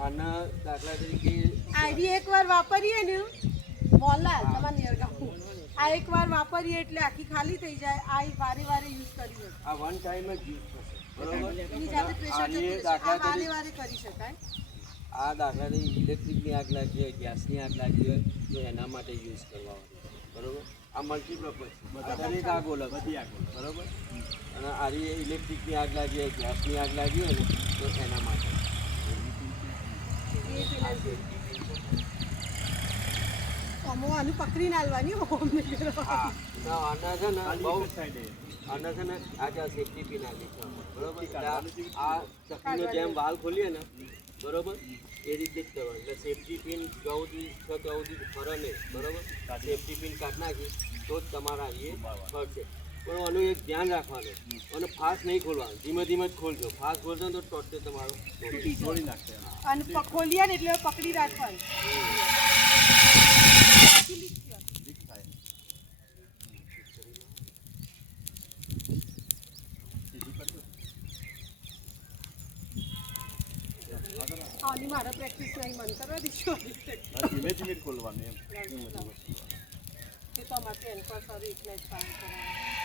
આના દાખલા તરીકે આઈડી એકવાર વાપરીએ ને મોલાલ તમારે નિયરગામ આ એકવાર વાપરીએ એટલે આખી ખાલી થઈ જાય આ વારે વારે યુઝ કરી શકો આ વન ટાઈમ જ યુઝ થશે બરોબર એની જાતે પ્રેશર આની જતું દાખલા વારે તરીકે વારે કરી શકાય આ દાખલા તરીકે ઇલેક્ટ્રિકની આગ લાગી હોય ગેસની આગ લાગી હોય તો એના માટે યુઝ કરવા બરોબર આ મલ્ટીપર્પઝ દરેક આગો અલગ બધી આગો બરોબર અને આરી ઇલેક્ટ્રિકની આગ લાગી હોય ગેસની આગ લાગી હોય ને તો એના માટે અમો આનું પકડીને હાલવાની હા આના છે ને બહુ આના છે ને આ સેફ્ટી પિન આવી છે બરોબર આ ચકલીનો જેમ વાલ ખોલીએ ને બરોબર એ રીતે જ કરવાનું એટલે સેફ્ટી પિન ચૌદી ફરે નહીં બરોબર સેફ્ટી પિન કાઢી નાખી તો જ તમારા એ ફરશે પણ આનું એક ધ્યાન રાખવાનું અને ફાસ્ટ નહીં ખોલવાનું ધીમે ધીમે જ ખોલજો ફાસ્ટ ખોલશો ને તો ટોટે તમારો ખોલી નાખશે અને ખોલીએ ને એટલે પકડી રાખવાનું આની મારા પ્રેક્ટિસ નહીં મન કરવા દીધું ધીમે ધીમે ખોલવાનું એમ એ તો અમારે 10% એટલે જ કામ કરવાનું